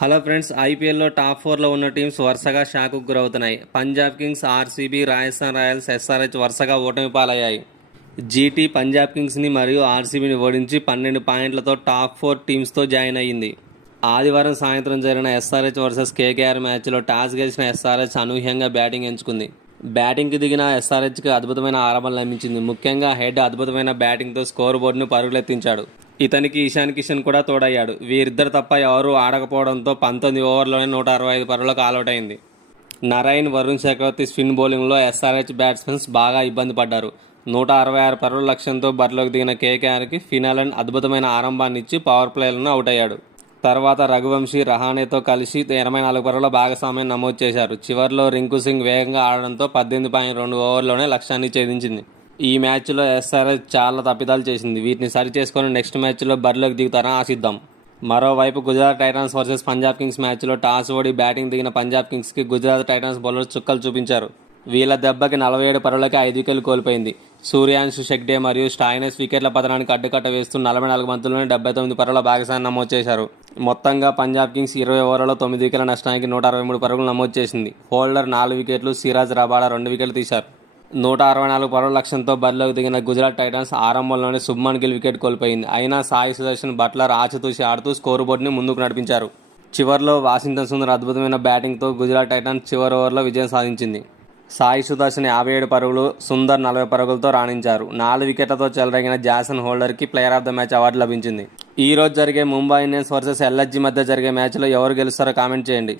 Hello friends, ఐపీఎల్లో top 4లో ఉన్న teams వరుసగా షాక్కు గురవుతున్నాయి. Punjab Kings, RCB, Rajasthan Royals, SRH వరుసగా ఓటమి పాలయ్యాయి. జీటీ పంజాబ్ కింగ్స్ని మరియు ఆర్సీబీని ఓడించి 12 పాయింట్లతో టాప్ 4 టీమ్స్తో జాయిన్ అయ్యింది. ఆదివారం సాయంత్రం జరిగిన ఎస్ఆర్హెచ్ వర్సెస్ కేకేఆర్ మ్యాచ్లో టాస్ గెలిచిన ఎస్ఆర్హెచ్ అనూహ్యంగా బ్యాటింగ్ ఎంచుకుంది. బ్యాటింగ్కి దిగిన ఎస్ఆర్హెచ్కి అద్భుతమైన ఆరంభం లభించింది. ముఖ్యంగా హెడ్ అద్భుతమైన బ్యాటింగ్తో స్కోర్ బోర్డును పరుగులెత్తించాడు. ఇతనికి ఇషాన్ కిషన్ కూడా తోడయ్యాడు. వీరిద్దరు తప్ప ఎవరూ ఆడకపోవడంతో 19 ఓవర్లోనే 165 పరుగులకు ఆలౌట్ అయింది. నరైన్, వరుణ్ చక్రవర్తి స్పిన్ బౌలింగ్లో ఎస్ఆర్హెచ్ బ్యాట్స్మెన్స్ బాగా ఇబ్బంది పడ్డారు. 166 పరుగుల లక్ష్యంతో బరిలోకి దిగిన కేకేఆర్కి ఫినాలన్ అద్భుతమైన ఆరంభాన్ని ఇచ్చి పవర్ ప్లేలను అవుట్ అయ్యాడు. తర్వాత రఘువంశీ, రహానేతో కలిసి 24 పరుగుల భాగస్వామ్యం నమోదు చేశారు. చివర్లో రింకు సింగ్ వేగంగా ఆడడంతో 18.2 ఓవర్లోనే లక్ష్యాన్ని ఛేదించింది. ఈ మ్యాచ్లో ఎస్ఆర్హెచ్ చాలా తప్పిదాలు చేసింది. వీటిని సరిచేసుకొని నెక్స్ట్ మ్యాచ్లో బరిలోకి దిగుతారని ఆశిద్దాం. మరోవైపు Gujarat Titans versus Punjab Kings మ్యాచ్లో టాస్ ఓడి బ్యాటింగ్ దిగిన పంజాబ్ కింగ్స్కి గుజరాత్ టైటన్స్ బౌలర్స్ చుక్కలు చూపించారు. వీళ్ళ దెబ్బకి 47 పరుగులకి 5 వికెట్లు కోల్పోయింది. సూర్యాంశు షెగ్డే మరియు స్టాయినస్ వికెట్ల పతనానికి అడ్డుకట్ట వేస్తూ 44 బంతుల్లోనే 79 పరుగుల భాగస్వామ్యం నమోదు చేశారు. మొత్తంగా పంజాబ్ కింగ్స్ 20 ఓవర్లలో 9 వికెట్ల నష్టానికి 163 పరుగులు నమోదు చేసింది. హోల్డర్ 4 వికెట్లు, సిరాజ్ రబాడా 2 వికెట్లు తీశారు. 164 పరుగుల లక్ష్యంతో బరిలోకి దిగిన గుజరాత్ టైటన్స్ ఆరంభంలోనే శుభ్మన్ గిల్ వికెట్ కోల్పోయింది. అయినా సాయి సుదర్శన్, బట్లర్ ఆచితూచి ఆడుతూ స్కోరు బోర్డుని ముందుకు నడిపించారు. చివర్లో వాషింగ్టన్ సుందర్ అద్భుతమైన బ్యాటింగ్తో గుజరాత్ టైటన్స్ చివరి ఓవర్లో విజయం సాధించింది. సాయి సుదర్శన్ 57 పరుగులు, సుందర్ 40 పరుగులతో రాణించారు. 4 వికెట్లతో చెలరేగిన జాసన్ హోల్డర్కి player of the match award లభించింది. ఈ రోజు జరిగే ముంబై ఇండియన్స్ వర్సెస్ ఎల్ఎస్జీ మధ్య జరిగే మ్యాచ్లో ఎవరు గెలుస్తారో కామెంట్ చేయండి.